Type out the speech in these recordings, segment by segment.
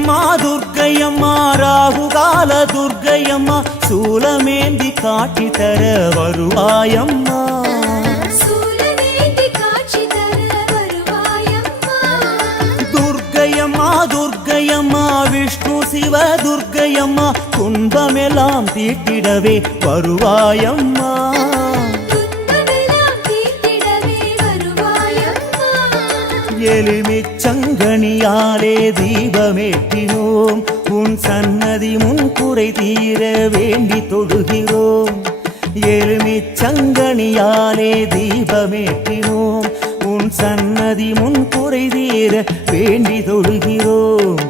துர்க்கையம்மா துர்க்கையம்மா ராகுகால துர்க்கையம்மா சூலமேந்தி காட்சி தர வருவாயம்மா. துர்க்கையம்மா துர்க்கையம்மா விஷ்ணு சிவ துர்க்கையம்மா துன்பமெல்லாம் தீட்டிடவே வருவாயம்மா. எலுமிச்சங்கனியாலே தீபமேற்றினோம் உன் சன்னதி முன் குறை தீர வேண்டி தொழுகிறோம். எலுமிச்சங்கனியாலே தீபமேற்றினோம் உன் சன்னதி முன் குறை தீர வேண்டி தொழுகிறோம்.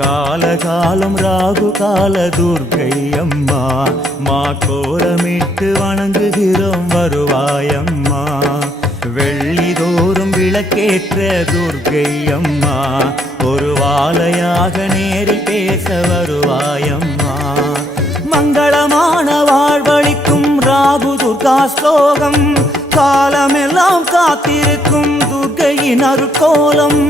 காலகாலம் ராகு கால துர்க்கை அம்மா மா கோலமிட்டு வணங்குகிறோம் வருவாயம்மா. வெள்ளிதோறும் விளக்கேற்ற துர்க்கை அம்மா ஒரு வாழையாக நேரில் பேச வருவாயம்மா. மங்களமான வாழ்வழிக்கும் ராகு துர்கா ஸ்லோகம் காலமெல்லாம் காத்திருக்கும் துர்க்கையின் அருக்கோலம்.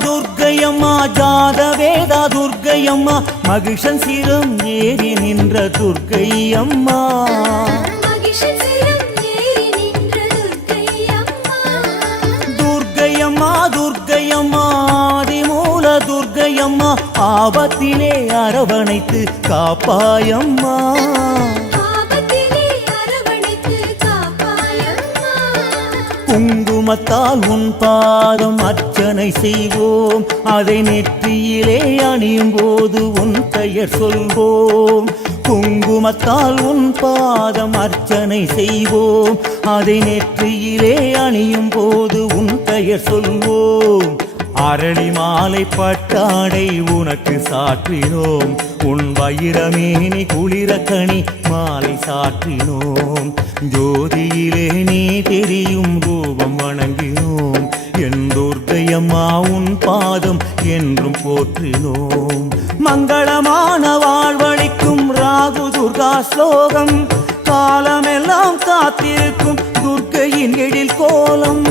துர்க்கையம்மா ஜாதவேதா துர்க்கையம்மா மகிஷன் சிரம் ஏறி நின்ற துர்க்கையம்மா. துர்க்கையம்மா துர்க்கையம்மா ஆதிமூல துர்க்கையம்மா ஆபத்திலே அரவணைத்து காப்பாயம்மா. குங்குமத்தால் உன் பாதம் அர்ச்சனை செய்வோம் அதை நெற்றியிலே அணியும் போது உன் பெயர் சொல்வோம். குங்குமத்தால் உன் பாதம் அர்ச்சனை செய்வோம் அதை நெற்றியிலே அணியும் போது உன் பெயர் சொல்வோம். அரளி மாலை பட்டாடை உனக்கு சாற்றினோம் உன் வைரமேனி குளிரக்கணி மாலை சாற்றினோம். ஜோதியிலே நீ தெரியும் ரூபம் வணங்கினோம் என் துர்க்கையம்மா உன் பாதம் என்றும் போற்றினோம். மங்களமான வாழ்வழிக்கும் ராகு துர்கா ஸ்லோகம் காலமெல்லாம் காத்திருக்கும் துர்க்கையின் எழில் கோலம்.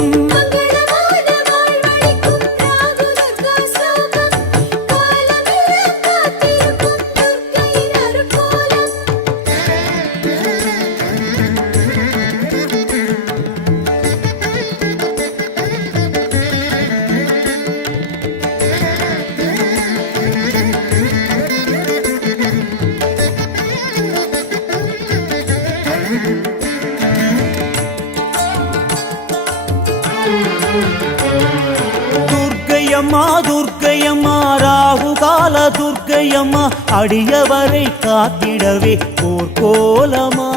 துர்க்கையம்மா துர்க்கையம்மா ராகுகால துர்க்கையம்மா அடியவரை காத்திடவே போர்க்கோலமா.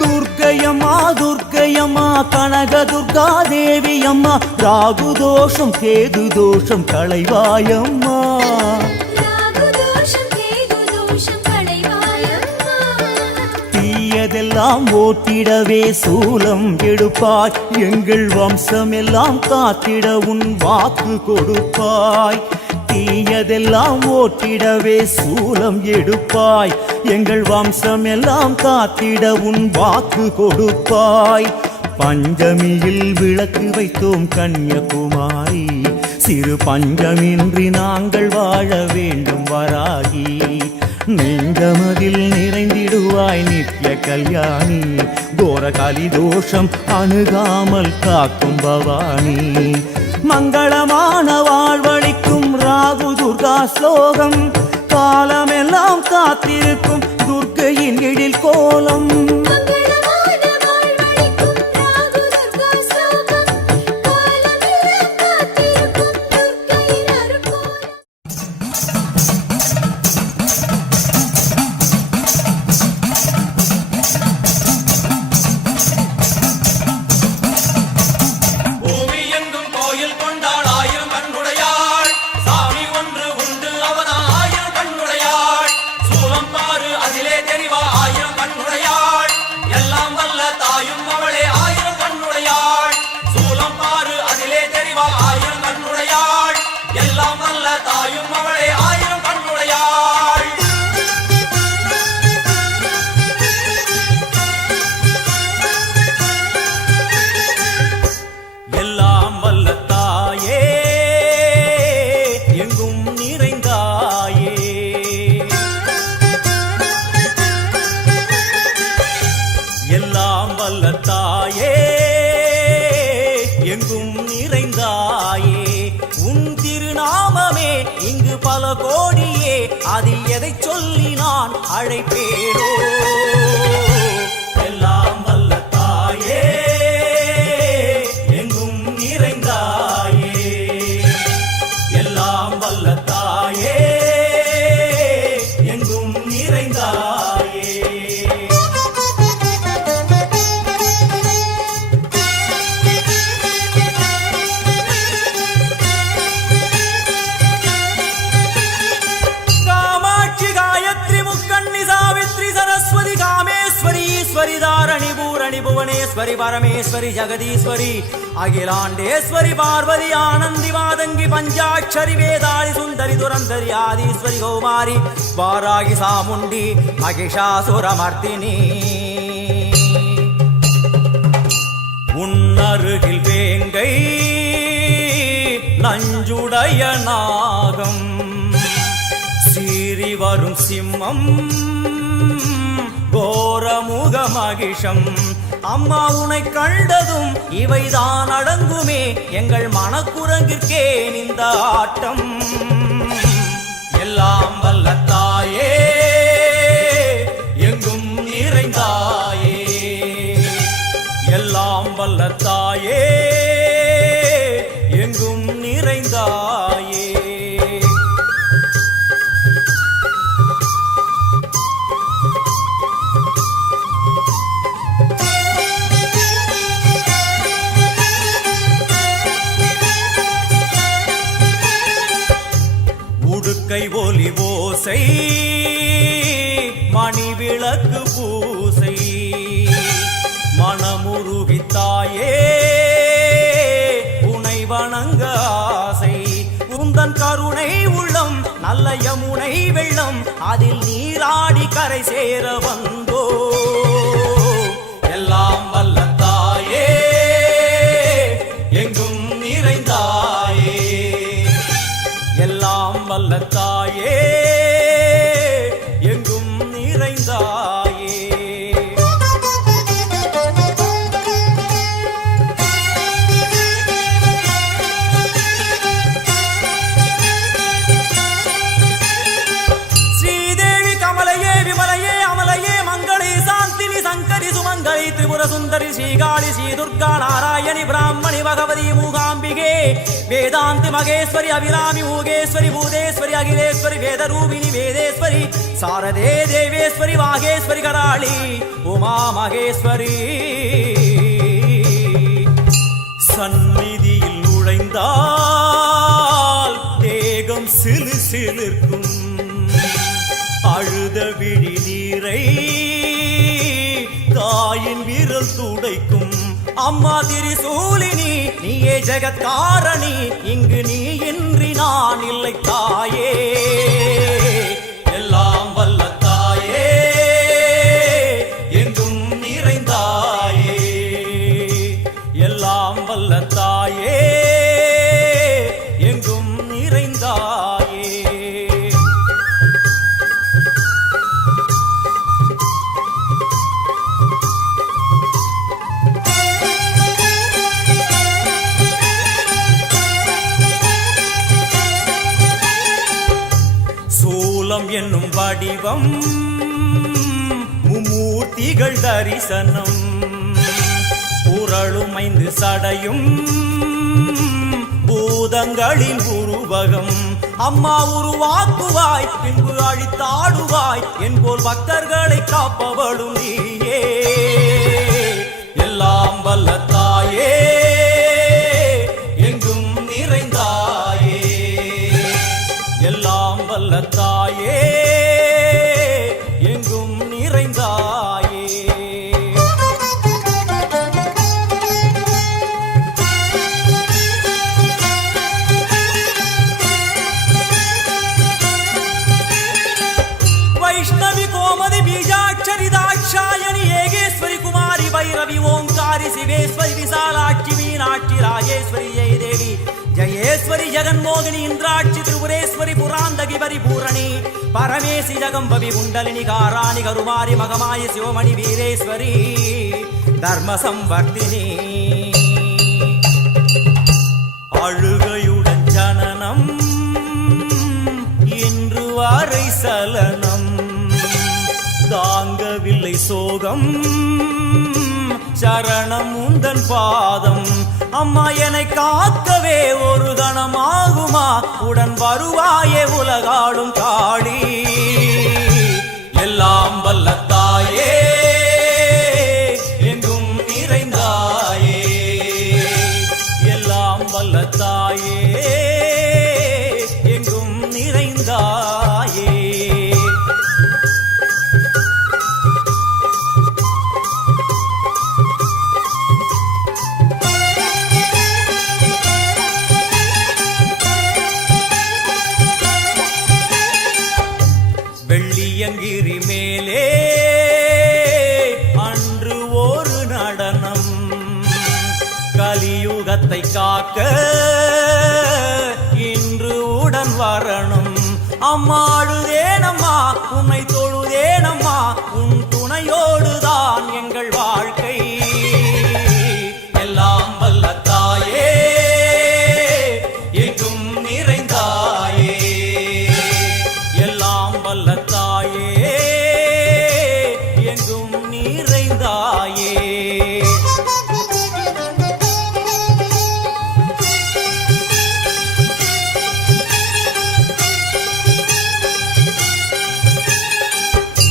துர்க்கையம்மா துர்க்கையம்மா கனக துர்கா தேவி அம்மா ராகு தோஷம் கேது தோஷம் களைவாயம்மா. தீயதெல்லாம் ஓட்டிடவே சூலம் எடுப்பாய் எங்கள் வம்சம் எல்லாம் காத்திட உன் வாக்கு கொடுப்பாய். தீயதெல்லாம் ஓட்டிடவே சூலம் எடுப்பாய் எங்கள் வம்சம் எல்லாம் காத்திட உன் வாக்கு கொடுப்பாய். பஞ்சமியில் விளக்கு வைத்தோம் கன்னியகுமாரி சிறு பஞ்சமின்றி நாங்கள் வாழ வேண்டும் வராகி. நெஞ்சமதில் நிறைந்திடுவாய் நித்ய கல்யாணி கோர கலி தோஷம் அணுகாமல் காக்கும் பவானி. மங்களமான வாழ்வழிக்கும் ராகு துர்கா ஸ்லோகம் காலமெல்லாம் காத்திருக்கும் துர்க்கையின் எழில் கோலம். கோடியே அதில் எதை சொல்லி நான் அழைப்பேனோ எல்லாம் வல்ல தாயே எங்கும் நிறைந்தாயே எல்லாம் வல்ல தாயே எங்கும் நிறைந்தாயே தாரணி பூரணி புவனேஸ்வரி பரமேஸ்வரி ஜெகதீஸ்வரி அகிலாண்டேஸ்வரி பார்வதி ஆனந்தி மாதங்கி பஞ்சாட்சரி வேதாளி சுந்தரி துரந்தரி ஆதீஸ்வரி கௌமாரி வாராகி சாமுண்டி மகிஷாசுரமர்த்தினி உன்னருகில் வேங்கை நஞ்சுடைய நாகம் சீறி வரும் சிம்மம் கோரமுக மகிஷம் அம்மா உனை கண்டதும் இவைதான் அடங்குமே எங்கள் மனக்குரங்கிற்கே இந்த ஆட்டம் எல்லாம் வல்ல தாயே எங்கும் நிறைந்தாயே எல்லாம் வல்ல தாயே எங்கும் நிறைந்தாயே கை ஒலி ஓசை மணி விளக்கு பூசை மனமுருவித்தாயே உனை வணங்க ஆசை உந்தன் கருணை உள்ளம் நல்ல யமுனை வெள்ளம் அதில் நீராடி கரை சேர வந்தோ எல்லாம் வல்ல தாயே எங்கும் நிறைந்தாயே எல்லாம் வல்ல தாயே எங்கும் நிறைந்தாயே ஸ்ரீதேவி கமலையே விமலையே அமலையே மங்களே சாந்தினி சங்கரி சுமங்கலி திரிபுர சுந்தரி ஸ்ரீகாளி ஸ்ரீ துர்கா நாராயணி பிராமணி பகவதி மூகாம்பிகே வேதாந்தி மகேஸ்வரி அபிராமி மூகேஸ்வரி பூதேஸ்வரி அகிலேஸ்வரி வேதரூபிணி வேதேஸ்வரி சாரதே தேவேஸ்வரி வாகேஸ்வரி கராளி உமா மகேஸ்வரி சந்நிதியில் நுழைந்தால் தேகம் சிலு சிலிர்க்கும் அழுத விழி நீரை தாயின் விரல் துடைக்கும் அம்மா திரிசூலினி நீயே ஜெகத்காரணி இங்கு நீ இன்றி நான் இல்லை தாயே எல்லாம் வல்ல தாயே எங்கும் நிறைந்தாயே எல்லாம் வல்ல தாயே எங்கும் நிறைந்தாயே என்னும் வடிவம் மும்மூர்த்திகள் தரிசனம் புரளுமைந்து சடையும் பூதங்களின் உருவகம் அம்மா உருவாக்குவாய் பின்பு அழித்தாடுவாய் என்போல் பக்தர்களை காப்பவளும் நீயே எல்லாம் வல்ல தாயே எங்கும் நிறைந்தாயே எல்லாம் வல்ல தாயே எங்கும் நிறைந்தாயே வைஷ்ணவி கோமதி பீஜாட்சரி தாட்சாயணி ஏகேஸ்வரி குமாரி வைரவி ஓங்காரி சிவேஸ்வரி விசாலாட்சி மீனாட்சி ராஜேஸ்வரி ஜெயதேவி ஜயேஸ்வரி ஜெகன்மோகினி இந்திராட்சி திரிபுரேஸ்வரி புராந்தகி பரிபூரணி பரமேசி ஜகம்பவி குண்டலினி காராணி கருமாரி மகமாயி சிவமணி வீரேஸ்வரி தர்ம சம்வர்த்தினி அழுகையுடன் ஜனனம் இன்று இதுவரை சலனம் தாங்கவில்லை சோகம் சரணம் உந்தன் பாதம் அம்மா என்னை காக்கவே ஒரு கணமாகுமா உடன் வருவாயே உலகாளும் காளி எல்லாம் வல்ல தாயே எங்கும் நிறைந்தாயே எல்லாம் வல்ல தாயே எங்கும் நிறைந்தாயே வெள்ளியங்கிரி மேலே அன்று ஒரு நடனம் கலியுகத்தை காக்க இன்று உடன் வரணும் அம்மா அழுதேனம்மா உன்னை தொழுதேனம்மா உன் துணையோடுதான் எங்கள் வாழ்க்கை எல்லாம் வல்ல தாயே எங்கும் நிறைந்தாயே எல்லாம் வல்ல தாயே எங்கும் நிறைந்தாயே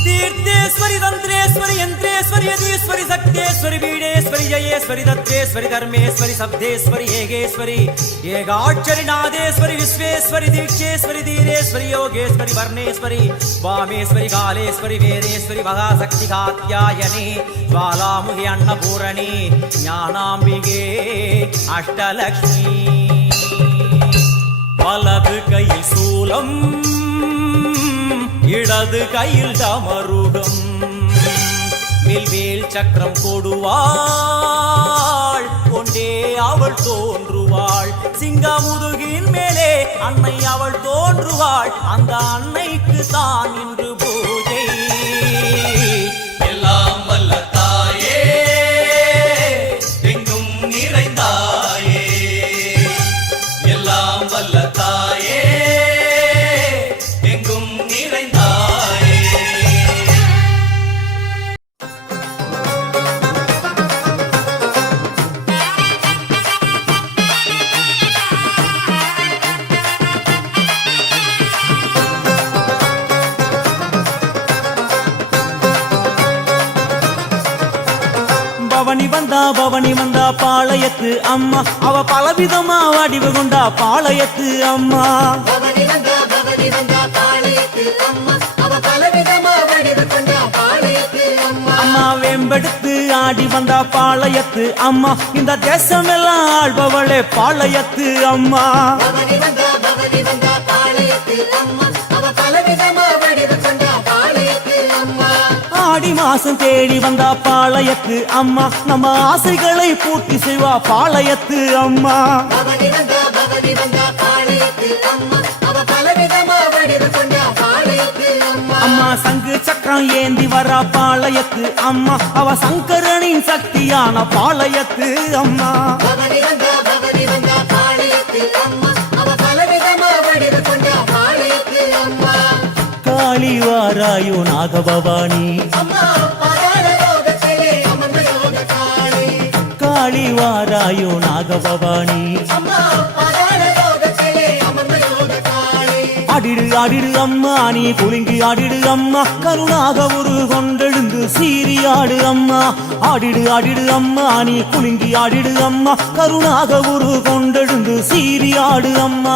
तीर्थेश्वरी तंत्रेश्वरी यंत्रेश्वरी यदीश्वरी शक्तेश्वरी बीडेश्वरी जयेश्वरी दत्तेश्वरी धर्मेश्वरी शब्देश्वरी येगेश्वरी येगाक्षरी नादेश्वरी विश्वेश्वरी दीक्षेश्वरी धीरेश्वरी योगेश्वरी वर्णेश्वरी वामेश्वरी कालेश्वरी वेदेश्वरी महाशक्ति कात्यायनी ज्वालामुखि अन्नपूरणी ज्ञानाम्बिके अष्टलक्ष्मी वलது கையில் சூலம் இடது கையில் டமருகம் வில்வேல் சக்கரம் கொடுவாள் கொண்டே அவள் தோன்றுவாள் சிங்கமுதுகின் மேலே அன்னை அவள் தோன்றுவாள் அந்த அன்னைக்கு தான் இன்று பூஜை எல்லாம் வல்ல தாயே எங்கும் நிறைந்தாயே எல்லாம் வல்ல தாயே எங்கும் நிறைந்தாயே பவனி வந்தா பாளையத்து அம்மா அவ பலவிதமா வடிவு கொண்டா பாளையத்து அம்மா பவனி வந்தா பாளையத்து அம்மா அவ பலவிதமா வடிவு கொண்டா பாளையத்து அம்மா அம்மா வெம்பெடுத்து ஆடி வந்தா பாளையத்து அம்மா இந்த தேசம் எல்லாம் ஆள்பவளே பாளையத்து அம்மா பவனி வந்தா பாளையத்து அம்மா அவ பலவிதமா வடிவு கொண்டா பாளையத்து அம்மா ஆடி மாசம் தேடி வந்தா பாளையத்து அம்மா நம்ம ஆசைகளை பூர்த்தி செய்வா பாளையத்து அம்மா பவனி வந்தா பாளையத்து அம்மா அவ பலவிதமா வடிவு கொண்டா பாளையத்து அம்மா அம்மா சங்கு சக்கரம் ஏந்தி வரா பாளையத்து அம்மா அவ சங்கரனின் சக்தியான பாளையத்து அம்மா பவனி வந்தா பாளையத்து அம்மா அவ பலவிதமா வடிவு கொண்டா பாளையத்து அம்மா காளி வாராயோ நாகபவானி அம்மா பாதாள லோகத்திலே அமர்ந்த யோக காளி காளி வாராயோ நாகபவானி அம்மா பாதாள லோகத்திலே அமர்ந்த யோக காளி ஆடிடு அம்மா நீ குலுங்கி ஆடிடு அம்மா கருணாக ஒரு கொண்டெழுந்து சீரியாடு அம்மா ஆடிடு அம்மா நீ குலுங்கி ஆடிடு அம்மா கருணாக ஒரு கொண்டெழுந்து சீரியாடு அம்மா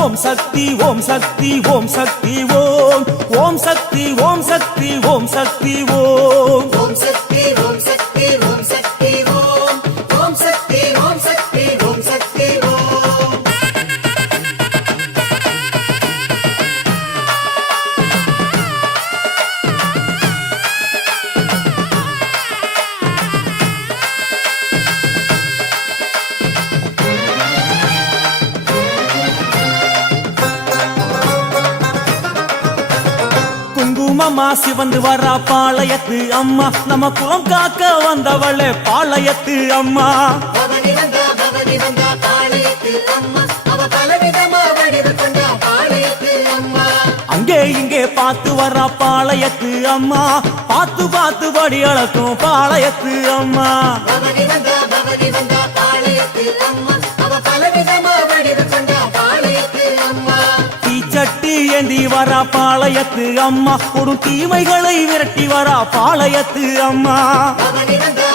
ஓம் சக்தி ஓம் சக்தி ஓம் சக்தி ஓம் ஓம் சக்தி ஓம் சக்தி ஓம் சக்தி ஓம் ஓம் சக்தி ஓம் சக்தி ஓம் சக்தி ஓம் ஓம் சக்தி ஓம் சக்தி ஓம் சக்தி ஓம் குங்குமமா சிவந்து வரா பாளையத்து அம்மா நம்ம குலம் காக்க வந்தவளே பாளையத்து அம்மா பவனி வந்தா பாளையத்து அம்மா அவ பலவிதமா வடிவு கொண்டா பாளையத்து அம்மா அங்கே இங்கே பார்த்து வர்ற பாளையத்து அம்மா பார்த்து பார்த்து படி அளக்கும் பாளையத்து அம்மா பவனி வந்தா பாளையத்து அம்மா அவ பலவிதமா வடிவு கொண்டா பாளையத்து அம்மா தீச்சட்டி ஏந்தி வரா பாளையத்து அம்மா ஒரு தீமைகளை விரட்டி வரா பாளையத்து அம்மா பவனி வந்தா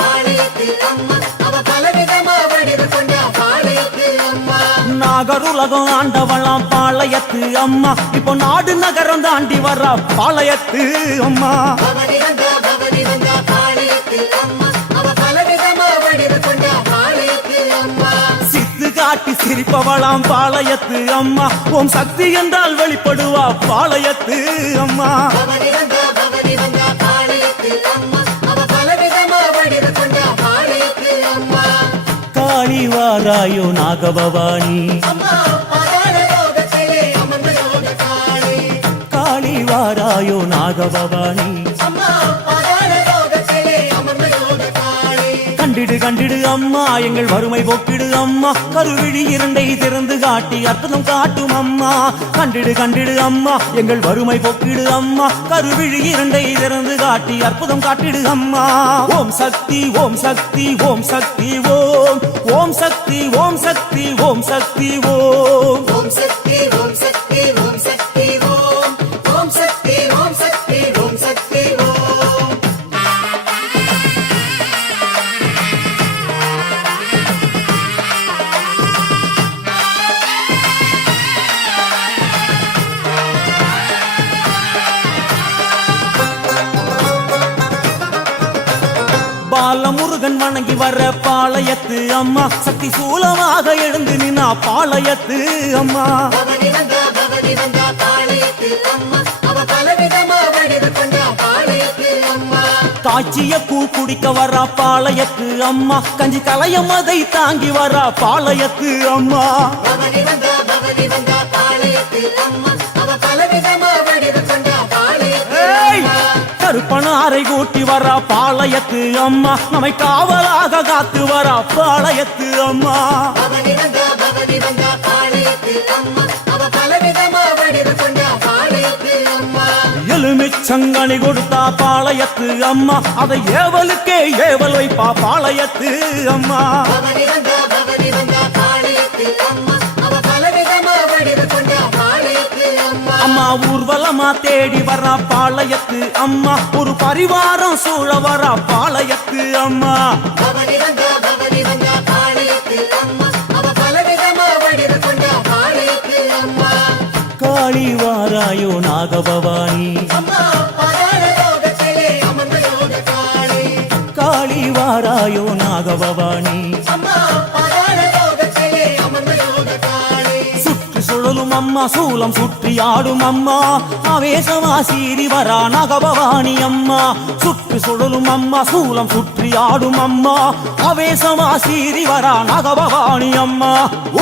பாளையத்து அம்மா அவ பலவிதமா வடிவு கொண்டா பாளையத்து அம்மா நாகருலகம் ஆண்டவளாம் பாளையத்து அம்மா இப்போ நாடு நகரம் தாண்டி வர்ற பாளையத்து அம்மா பவனி வந்தா பாளையத்து அம்மா அவ பலவிதமா வடிவு கொண்டா பாளையத்து அம்மா சித்து காட்டி சிரிப்பவளாம் பாளையத்து அம்மா ஓம் சக்தி என்றால் வெளிப்படுவா பாளையத்து அம்மா பவனி வந்தா பாளையத்து அம்மா அவ பலவிதமா வடிவு கொண்டா பாளையத்து அம்மா காளி வாராயோ நாகபவானி அம்மா பாதாள லோகத்திலே அமர்ந்த யோக காளி காளி வாராயோ நாகபவானி அம்மா பாதாள லோகத்திலே அமர்ந்த யோக காளி கண்டிடு அம்மா எங்கள் வறுமை போக்கிடு அம்மா கருவிழி இரண்டை திறந்து காட்டி அற்புதம் காட்டும் அம்மா கண்டிடு அம்மா எங்கள் வறுமை போக்கிடு அம்மா கருவிழி இரண்டை திறந்து காட்டி அற்புதம் காட்டிடு அம்மா ஓம் சக்தி ஓம் சக்தி ஓம் சக்தி ஓம் ஓம் சக்தி ஓம் சக்தி ஓம் சக்தி ஓம் ஓம் சக்தி ஓம் சக்தி ஓம் சக்தி ஓம் ஓம் சக்தி ஓம் சக்தி ஓம் சக்தி ஓம் பாலமுருகன் வணங்கி வர பாளையத்து அம்மா சக்தி சூலமாக எழுந்து நின்னா பாளையத்து அம்மா பவனி வந்தா பாளையத்து அம்மா அவ பலவிதமா வடிவு கொண்டா பாளையத்து அம்மா காய்ச்சிய பூ குடிக்க வர பாளையத்து அம்மா கஞ்சி கலையம் அதை தாங்கி வர பாளையத்து அம்மா பவனி வந்தா பாளையத்து அம்மா அவ பலவிதமா வடிவு கொண்டா பாளையத்து ஏய்! அம்மா கருப்பன அறை கூட்டி வர பாளையத்து அம்மா நம்மை காவலாக காத்து வர பாளையத்து அம்மா பவனி வந்தா பாளையத்து அம்மா அவ பலவிதமா வடிவு கொண்டா பாளையத்து அம்மா எலுமிச்சங்கனி கொடுத்தா பாளையத்து அம்மா அதை ஏவலுக்கே ஏவல் வைப்பா பாளையத்து அம்மா பவனி வந்தா பாளையத்து அம்மா அவ பலவிதமா வடிவு கொண்டா பாளையத்து அம்மா அம்மா ஊர்வலமா தேடி வர பாளையத்து அம்மா ஒரு பரிவாரம் சூழ வர பாளையத்து அம்மா பவனி வந்தா பாளையத்து அம்மா அவ பலவிதமா வடிவு கொண்டா பாளையத்து அம்மா காளி வாராயோ நாகபவானி அம்மா பாதாள லோகத்திலே அமர்ந்த யோக காளி காளி வாராயோ நாகபவானி அம்மா பாதாள லோகத்திலே அமர்ந்த யோக காளி சுற்றி சுழலும் அம்மா சூலம் சுற்றி ஆடும் அம்மா ஆவேசமா சீறி வரா நாகபவானி அம்மா சுற்றி சுழலும் அம்மா சூலம் சுற்றி ஆடும் அம்மா ஆவேசமா சீறி வரா நாகபவானி அம்மா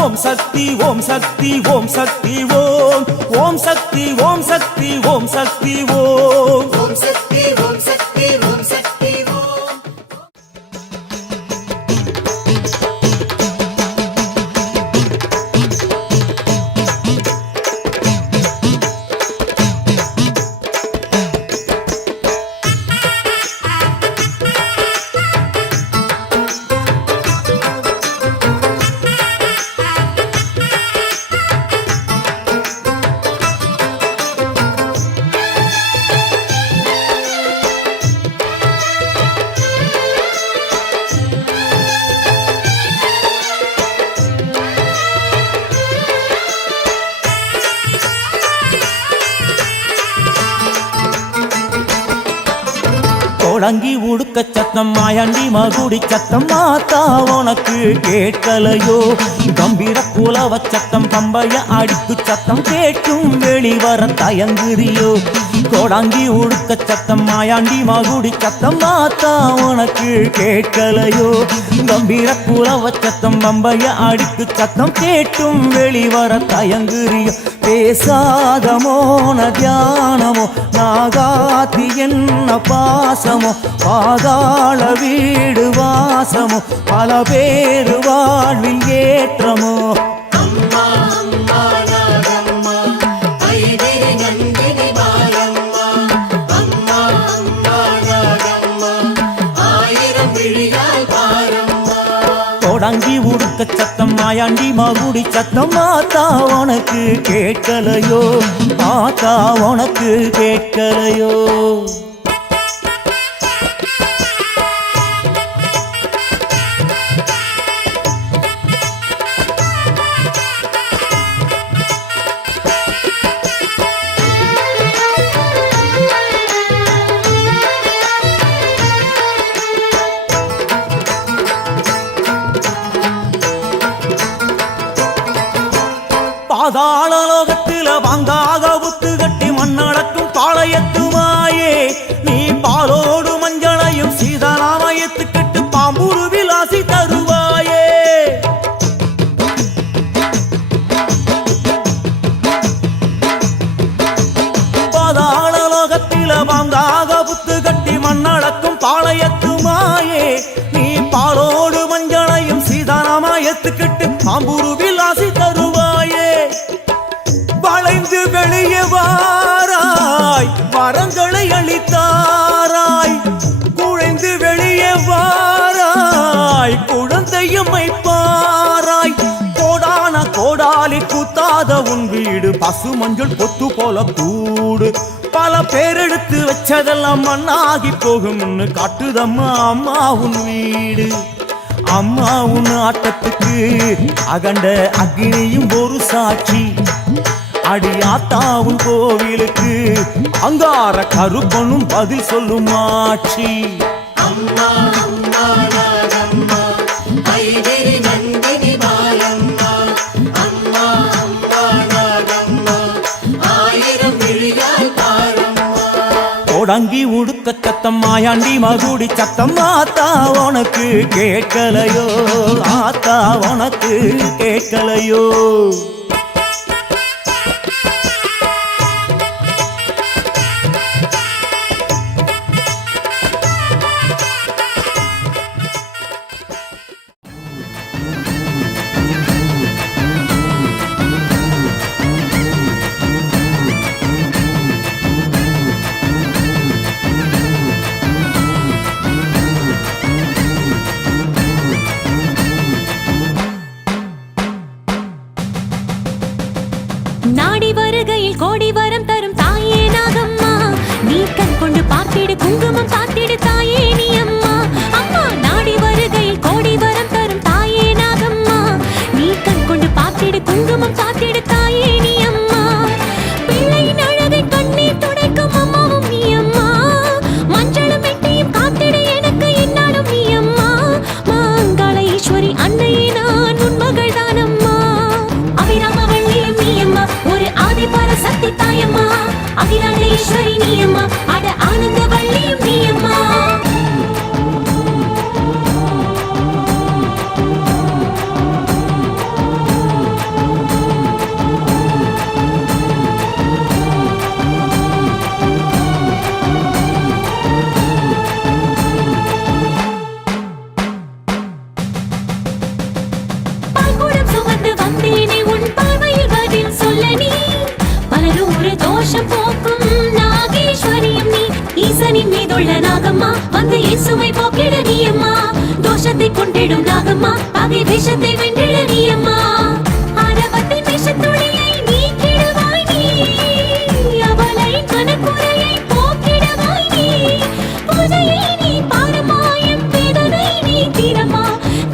ஓம் சக்தி ஓம் சக்தி ஓம் சக்தி ஓம் ஓம் சக்தி ஓம் சக்தி ஓம் சக்தி ஓம் ஓம் சக்தி ஓம் சக்தி ஓம் சக்தி ஓம் கோடங்கி உடுக்க சத்தம் மாயாண்டி மகுடி சத்தம் மாத்தா உனக்கு கேட்கலையோ கம்பீர குலவ சத்தம் பம்பைய அடிக்கு சத்தம் கேட்டும் வெளிவர தயங்குறியோ கோடாங்கி உடுக்க சத்தம் மாயாண்டி மகுடி சத்தம் மாத்தா உனக்கு கேட்கலையோ கம்பீர குலவ சத்தம் பம்பைய அடிக்கு சத்தம் கேட்டும் வெளிவர தயங்குறியோ பேசாத மோன தியானமோ நாகாத்தி என்ன பாசமோ பாதாள வீடு வாசமோ பல பேரு வாழ்வில் ஏற்றமோ அம்மா அம்மா நாகம்மா ஐதிரி மாயாண்டி மகுடி சத்தம் ஆத்தா உனக்கு கேட்கலையோ, ஆத்தா உனக்கு கேட்கலையோ. பாதாள லோகத்தில வாங்காக புத்து கட்டி மண்ணடக்கும் பாளையத்துமாயே, நீ பாலோடு மஞ்சளையும் சீதாராமயத்து கட்டு பாம்பூரு விலாசி தருவாயே. பாதாள லோகத்தில வாங்காக புத்து கட்டி மண்ணடக்கும் பாளையத்துமாயே, நீ பாலோடு மஞ்சளையும் சீதாராமயத்து கட்டு பாம்பூரு விலாசி தருவாயே. வளைந்து வெளியே வாராய் வரங்களை அளித்தாராய், குழைந்து வெளியே வாராய் குழந்தையும் வைப்பாராய். கோடான கோடாலி கூத்தாத உன் வீடு பசு மஞ்சள் பொத்து போல கூடு, பல பேரெடுத்து வச்சதெல்லாம் மண்ணாகி போகும்னு காட்டுதம்மா அம்மா உன் வீடு. அம்மா உன் ஆட்டத்துக்கு அகண்ட அக்னியும் ஒரு சாட்சி, அடியாத்தாவும் கோவிலுக்கு அங்கார கருப்பனும் பதில் சொல்லும் ஆட்சி. அம்மா அம்மா நாகம்மா ஐகிரி நந்தினி பாலம்மா, அம்மா அம்மா நாகம்மா ஆயிரம் விழியால் பாரம்மா. தொடங்கி உடுக்க சத்தம் மாயாண்டி மகுடி சத்தம் ஆத்தா உனக்கு கேட்கலையோ, ஆத்தா உனக்கு கேட்கலையோ. நாடி வருகையில் கோடி வரம் தரும் தாயே நாகம்மா, நீ கண் கொண்டு பார்த்திடு குங்குமம் சாத்திடு தாயே நீ அம்மா. அம்மா நாடி வருகையில் கோடி வரம் தரும் தாயே நாகம்மா, நீ கண் கொண்டு பார்த்திடு குங்குமம் சாத்திடு தாயே நீ அம்மா. பிள்ளையின் அழகை கண்ணீர் துடைக்கும் அம்மாவும் நீ அம்மா, மஞ்சளும் வெட்டியும் காத்திடு எனக்கு என்னாலும் நீ அம்மா. மாங்காள ஈஸ்வரி அன்னையே நான் உன் மகள் தானம்மா. அபிராமவள்ளியும் நீ அம்மா, ஒரு ஆதிபர சக்தி தாயம்மா. அகிலாண்டேஸ்வரி நீ அம்மா, அட ஆனந்த வள்ளியும் நீ அம்மா. பால்குடம் சுமந்து வந்தேனே உன் பார்வையில் பதில் சொல்ல நீ, பலரும் ஒரு தோஷம் போக்கும் நாகேஸ்வரியும் நீ. ஈசனின் மீதுள்ள நாகம்மா வந்து இயேசுவை போக்கிட நீ அம்மா, தோஷத்தை கொண்டிடும் நாகம்மா பகை விஷத்தை வென்றிட நீ அம்மா. ஆரவத்தின் விஷத்துளியை நீக்கிடுவாய் நீ, அவளை மனக்குறையை போக்கிடுவாய் நீ. பூஜையை நீ பாரம்மா, என் வேதனை நீ தீரம்மா.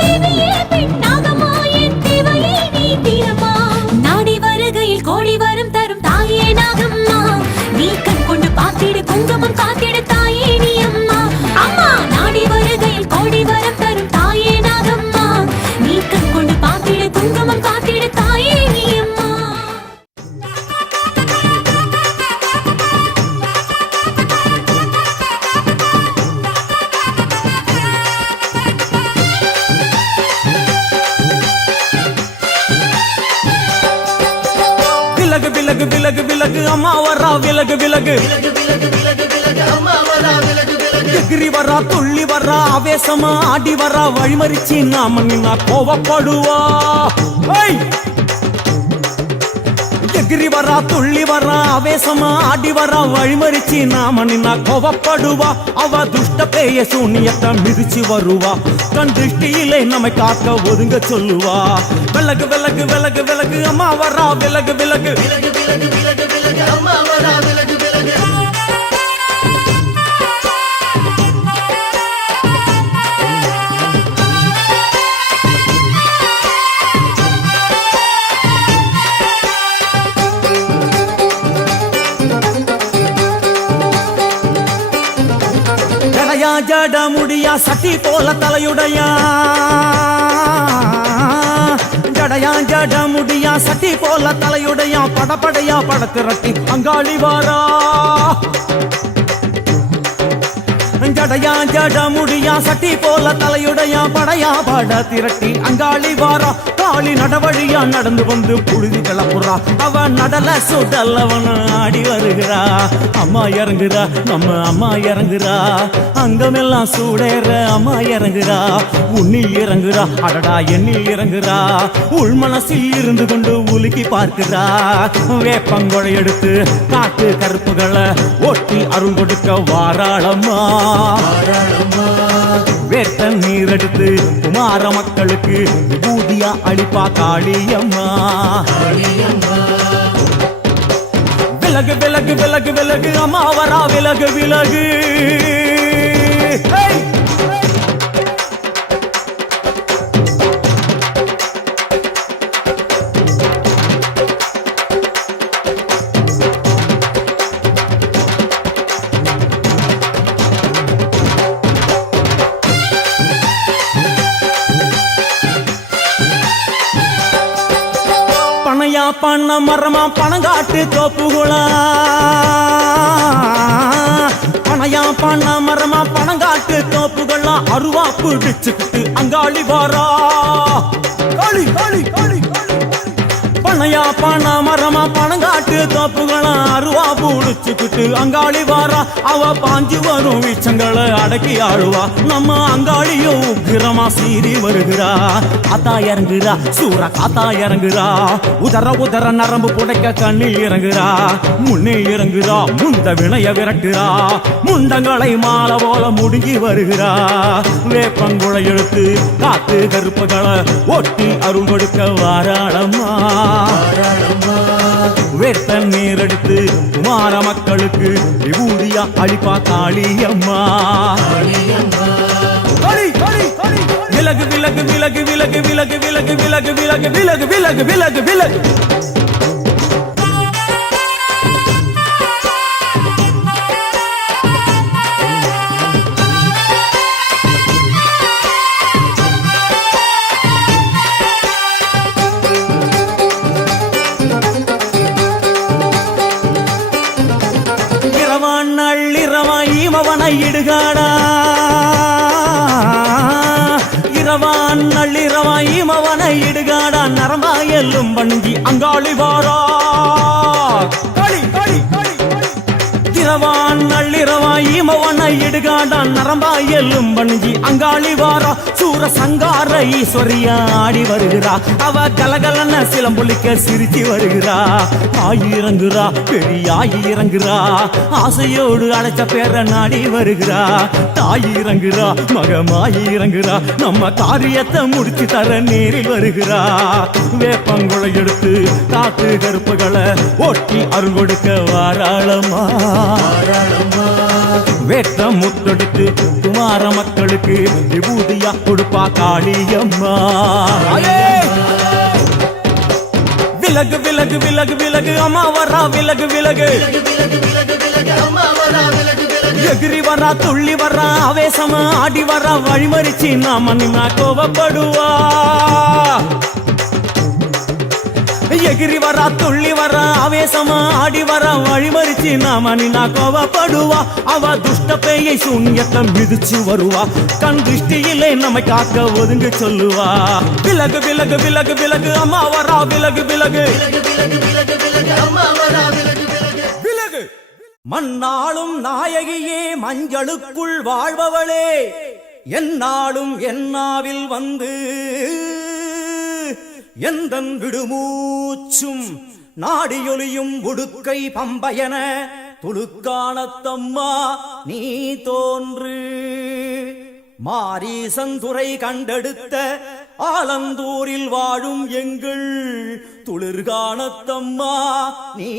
தேவியே பெண் நாகம்மா, என் தேவையை நீ தீரம்மா. நாடி வருகையில் கோடி வரம் தரும் தாயே நாகம்மா, நீ கண் கொண்டு பார்த்திடு குங்குமம் காத்திடு தாயே நீ அம்மா. அம்மா நாடி வருகையில் கோடி வரம் தரும் தாயே நாகம்மா, நீ கண் கொண்டு பார்த்திடு குங்குமம் காத்திடு தாயே நீ அம்மா. விலகு விலகு விலகு விலகு அம்மா வரா விலகு விலகு, விலகு விலகு விலகு விலகு அம்மா வரா விலகு விலகு. எகிரி வரா துள்ளி வரா ஆவேசமா ஆடி வரா, வழிமறிச்சு நாம நின்னா கோவப்படுவா. எகிரி வரா துள்ளி வரா ஆவேசமா ஆடி வரா வழிமறிச்சு நாம நின்னா கோவப்படுவா அவ துஷ்ட பேய சூனியத்தை மிதிச்சு வருவா கண் திருஷ்டியிலே நம்மை காக்க ஒதுங்க சொல்லுவா விலகு விலகு விலகு விலகு அம்மா வரா விலகு விலகு விலகு விலகு விலகு விலகு அம்மா வரா விலகு விலகு ஜட முடியா சட்டி போல தலையுடையா ஜடையா ஜட முடியா சட்டி போல தலையுடையா படப்படையா படத்திரட்டி அங்காளி வாரா ஜடையா ஜட முடியா சட்டி போல தலையுடையா படையா பட திரட்டி அங்காளி வாரா காளி நடவழியா நடந்து வந்து புழுதி கிளப்புறா அவ நடல சுடல்லவன ஆடி வருகிறா அம்மா இறங்குறா நம்ம அம்மா இறங்குறா அங்கமெல்லாம் சூடேற அம்மா இறங்குறா உன்னில் இறங்குறா அடடா எண்ணில் இறங்குறா உள் மனசில் இருந்து கொண்டு உலுக்கி பார்க்கிறா வேப்பங்கொழை எடுத்து காட்டு கருப்புகளை ஒட்டி அருள் கொடுக்க வாராளம்மா வேட்ட நீர் எடுத்து குமார மக்களுக்கு விபூதியா அளிப்பா காளியம்மா விலகு விலகு விலகு விலகு அம்மா வரா விலகு விலகு பண்ண மரமா பணங்காட்டு தோப்புகளா பணையா பண்ண மரமா பணங்காட்டு தோப்புகளா அருவா பிடிச்சுக்கிட்டு அங்காளி வாரா காளி காளி காளி பணையா பண்ண மரமா பணங்காட்டு தோப்புகளா அருவா பிடிச்சுக்கிட்டு அங்காளி வாரா அவ பாஞ்சு வரும் வீச்சங்களை அடக்கி ஆழுவா நம்ம அங்காளியோ உக்கிரமா சீறி வருகிறா காத்தா இறங்குறா சூற காத்தா இறங்குறா உதர உதர நரம்பு புடைக்க கண்ணில் இறங்குறா முன்னே இறங்குறா முந்த வினைய விரட்டுறா முண்டங்களை மாலை போல முடுங்கி வருகிறா வேப்பங்குழை எடுத்து காத்து கருப்புகளை ஒட்டி அருள் கொடுக்க வாராளம்மா வேட்ட நீர் எடுத்து குமார மக்களுக்கு விபூதியா அளிப்பா காளியம்மா விலகு விலகு விலகு விலகு விலகு விலகு விலகு விலகு விலகு விலகு விலகு விலகு நள்ளிரவாயிமவனை இடுகாடா இரவான் நள்ளிரவாயிமவனை இடுகாடா நரம்பா எல்லும் பணிஞ்சி அங்காளி வாரா களி களி களி இரவான் நள்ளிரவாயிமவனை இடுகாடா நரம்பா எல்லும் பணிஞ்சி அங்காளி வாரா சூர சங்கார ஈஸ்வரியா ஆடி வருகிறா அவ கலகலன சிலம்புலிக்க சிரிச்சு வருகிறா ஆயிரங்குறா பெரியாயிரங்குறா ஆசையோடு அழைச்ச பேர நாடி வருகிறா தாயிரங்குறா மகமாயிரங்குறா நம்ம காரியத்தை முடிச்சு தர நேரில் வருகிறா வேப்பங்குழை எடுத்து காத்து கருப்புகளை ஒட்டி அருள் கொடுக்க வாராளம்மா வேட்ட முத்தெடுத்து குமார மக்களுக்கு விபூதியா கொடுப்பா காளியம்மா விலகு விலகு விலகு விலகு அம்மா வரா விலகு விலகு எகிரி வரா துள்ளி வரா ஆவேசமா ஆடி வரா வழிமறிச்சு நாம நின்னா கோவப்படுவா எகிரி வரா துள்ளி வரா ஆவேசமா ஆடி வரா வழிமறிச்சு நாம நின்னா கோவப்படுவா அவ துஷ்ட பேயை சூன்யத்தை மிதிச்சு வருவா கண் திருஷ்டியிலே நம்மை காக்க ஒதுங்க சொல்லுவா விலகு விலகு விலகு விலகு அம்மா வரா விலகு விலகு விலகு மண்ணாளும் நாயகியே மஞ்சளுக்குள் வாழ்பவளே என்னாலும் என்னாவில் வந்து எந்தன் விடுமூச்சும் நாடியொலியும் உடுக்கை பம்பயன துளுக்கானத்தம்மா நீ தோன்று. மாரீசந்துரை கண்டெடுத்த ஆலந்தூரில் வாழும் எங்கள் துளிர்கானத்தம்மா நீ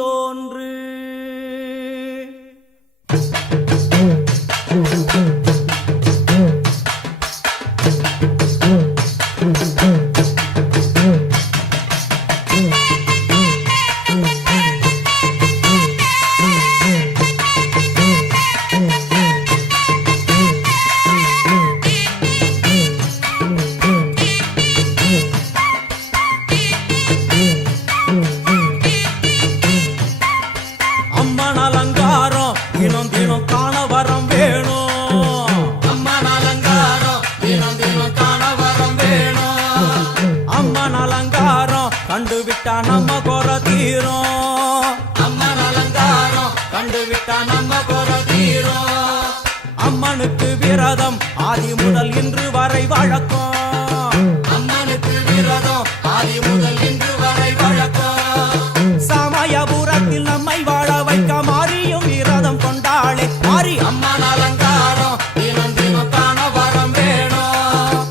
தோன்று. அம்மன் அலங்காரம் தினம் தினம் காண வரம் வேணும். அம்மன் அலங்காரம் தினம் தினம் காண வரம் வேணும். அம்மன் அலங்காரம் கண்டுவிட்டா நம்ம குறை தீரும். அம்மன் அலங்காரம் கண்டுவிட்டா நம்ம குறை தீரும். அம்மனுக்கு விரதம் ஆதி முதல் இன்று வரை வழக்கம். அம்மனுக்கு விரதம் ஆதி முதல் இன்று வரை வழக்கம். சமயபுரத்தில் நம்மை வாழ வைக்க மாறியும் விரதம் கொண்டாளே மாறி. அம்மன் அலங்காரம் தினம் தினம் காண வரம் வேணும்.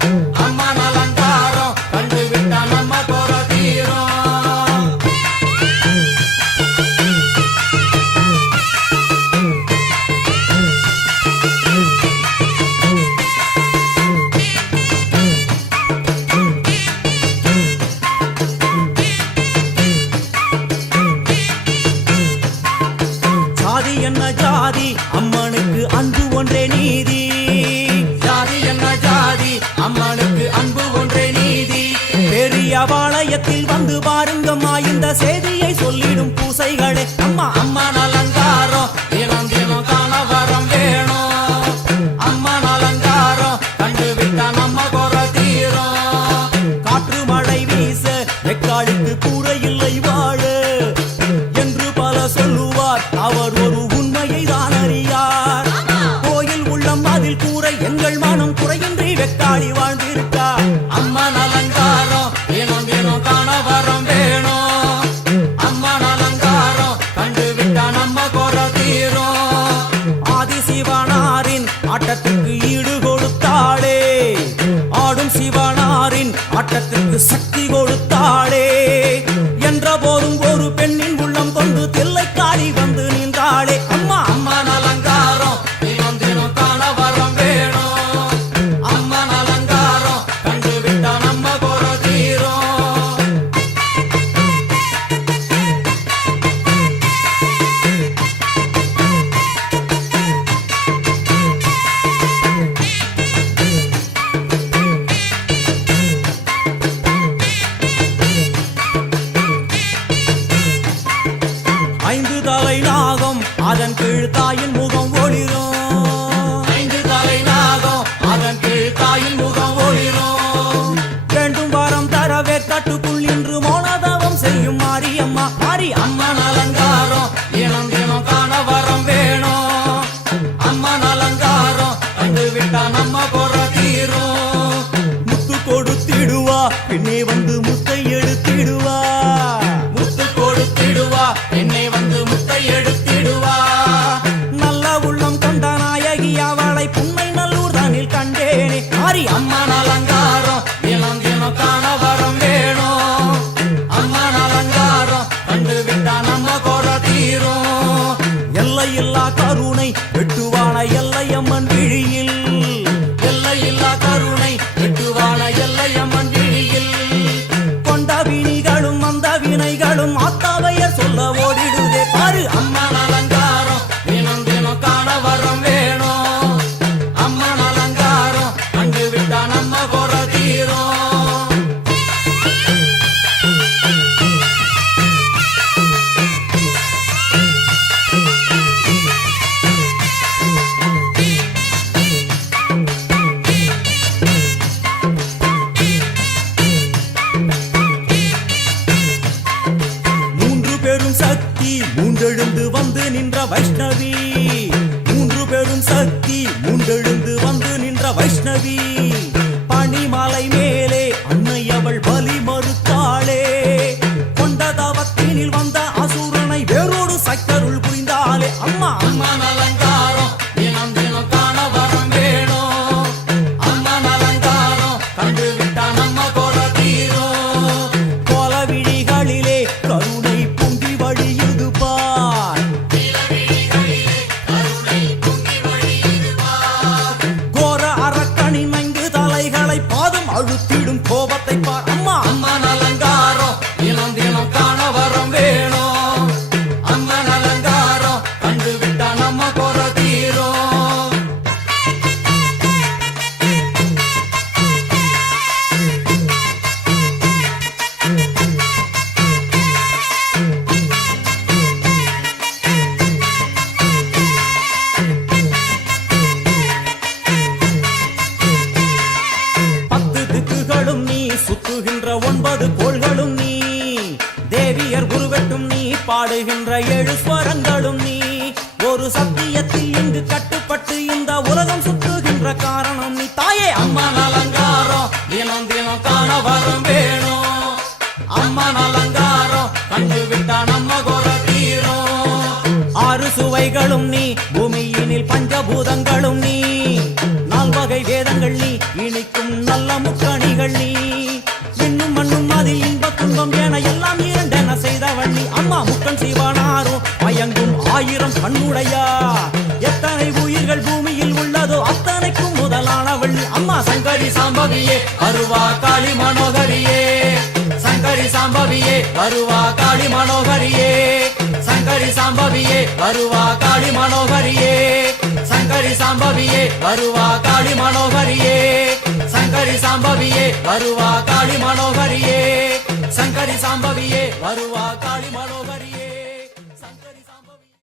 அம்மன் அலங்காரம் கண்டுவிட்டா நம்ம குறை தீரும். ஜாதி என்ன ஜாதி அம்மனுக்கு அன்பு ஒன்றே நீதி. ஜாதி என்ன ஜாதி அம்மனுக்கு அன்பு ஒன்றே நீதி. பெரிய பாளையத்தில் வந்து பாருங்கம்மா இந்த செய்தியை சொல்லிடும் பூசைகளே. அம்மா அம்மன் அலங்காரம் தினம் தினம் காண வரம் வேணும். அம்மன் அலங்காரம் கண்டுவிட்டா நம்ம குறை தீரும். காற்று மழை வீச வெக்காளுக்கு கூரை இல்லை வாழ என்று பல சொல்லுவார். அவர் ஒரு உண்மையை தான் அறியார். கோயில் உள்ளம் அதில் கூரை எங்கள் மனம் குறையின்றி வெக்காளி வாழ்ந்திருக்கார். அம்மன் அலங்காரம் தினம் தினம் காண வரம் வேணும். அம்மன் அலங்காரம் கண்டுவிட்டா நம்ம குறை தீரும். ஆதிசிவனாரின் ஆட்டத்துக்கு ஈடு கொடுத்தாளே. ஆடும் சிவனாரின் ஆட்டத்துக்கு சக்தி கொடுத்தாளே. என்ற போதும் ஒரு பெண்ணின் உள்ளம் கொண்டு தில்லைக்காளி வந்து நின்றாளே. அம்மா அம்மன் அலங்காரம் தினம் தினம் காண வரம் வேணும். அம்மன் அலங்காரம் கண்டுவிட்டா நம்ம குறை தீரும். ஐந்து தலை நாகம் அதன் கீழ் தாயின் முகம் ஒளிரும். ஐந்து தலை நாகம் அதன் கீழ் தாயின் முகம் ஒளிரும். வேண்டும் வரம் தரவே கட்டுக்குள் இன்று மோனதவம் செய்யும் மாரியம்மா மாரி. அம்மன் அலங்காரம் தினம் தினம் காண வரம் வேணும். அம்மன் அலங்காரம் கண்டுவிட்டா நம்ம குறை தீரும். முத்து கொடுத்திடுவா பின்னே வந்து முத்தை எடுத்திடுவா. முத்து கொடுத்திடுவா என்னை வந்து முத்தை எடுத்திடுவா. நல்ல உள்ளம் கொண்ட நாயகி அவளை புன்னை நல்லூர் தானில் கண்டேனே மாரி. அம்மன் அலங்காரம் தினம் தினம் காண வரம் வேணும். அம்மன் அலங்காரம் கண்டுவிட்டா நம்ம குறை தீரும். எல்லையில்லா கருணை வெட்டுவான எல்லையம்மன் விழியில். எல்லையில்லா கருணை வெட்டுவான எல்லையம்மன் விழியில். கொண்ட வினிகளும் அந்த வினைகளும் ஆத்தாவையர் சொல்ல ஓடிடுதே பாரு. அம்மன் அலங்காரம் தினம் தினம் காண வரம் வேணும். அம்மன் அலங்காரம் கண்டுவிட்டா நம்ம குறை தீரும். மூண்டெழுந்து வந்து நின்ற வைஷ்ணவி. மூன்று பெரும் சக்தி மூண்டெழுந்து வந்து நின்ற வைஷ்ணவி. பனிமலை மேலே அன்னை அவள் பலி மறுத்தாளே. கொண்ட தவத்தின் அம்மா அம்மன் அலங்காரம் தினம் தினம் காண வரம் வேணும். அம்மன் அலங்காரம் கண்டு விட்டா நம்ம குறை தீரும். கோல விழிகளிலே கருணை பொங்கி வழியுது பார். கோர அரக்கணி மைந்து தலைகளை பாதம் அழுத்திடும் கோபத்தை பார். அம்மா அம்மன் அலங்காரம் தினம் தினம் காண வரம் வேணும். அம்மன் அலங்காரம் கண்டு விட்டா நம்ம குறை தீரும். பத்து திக்குகளும் நீ சுத்துகின்ற 9 கோள்களும் நீ தேவியர் குருவெட்டும் நீ பாடுகின்ற 7 ஸ்வரங்களும் நீ ஒரு சத்தியத்தில் இங்கு கட்டுப்பட்டு இந்த உலகம் சுற்றுகின்ற காரணம் நீ தாயே. அம்மன் அலங்காரம் தினம் தினம் காண வரம் வேணும். அம்மன் அலங்காரம் கண்டு விட்டா நம்ம குறை தீரும். 6 சுவைகளும் நீ பூமியினில் பஞ்சபூதங்களும் நீ 4 வகை வேதங்கள் நீ இனிக்கும் நல்ல முக்கணிகள் நீ இன்னும் மண்ணும் அதில் இன்ப துன்பம் என எல்லாம் இரண்டென செய்தவள் நீ. அம்மா முக்கன் சிவனாரும் மயங்கும் 1000 கண்ணுடையா எத்தனை உயிர்கள் பூமியில் உள்ளதோ அத்தனைக்கும் முதலானவள் நீ. அம்மா சங்கரி சாம்பவியே வருவா காளி மனோகரியே. சங்கரி சாம்பவியே வருவா காளி மனோகரியே. சங்கரி சாம்பவியே வருவா காளி மனோகரியே. சங்கரி சாம்பவியே வருவா காளி மனோகரியே. சங்கரி சாம்பவியே வருவா காளி மனோகரியே. சங்கரி சாம்பவியே வருவா காளி மனோகரியே.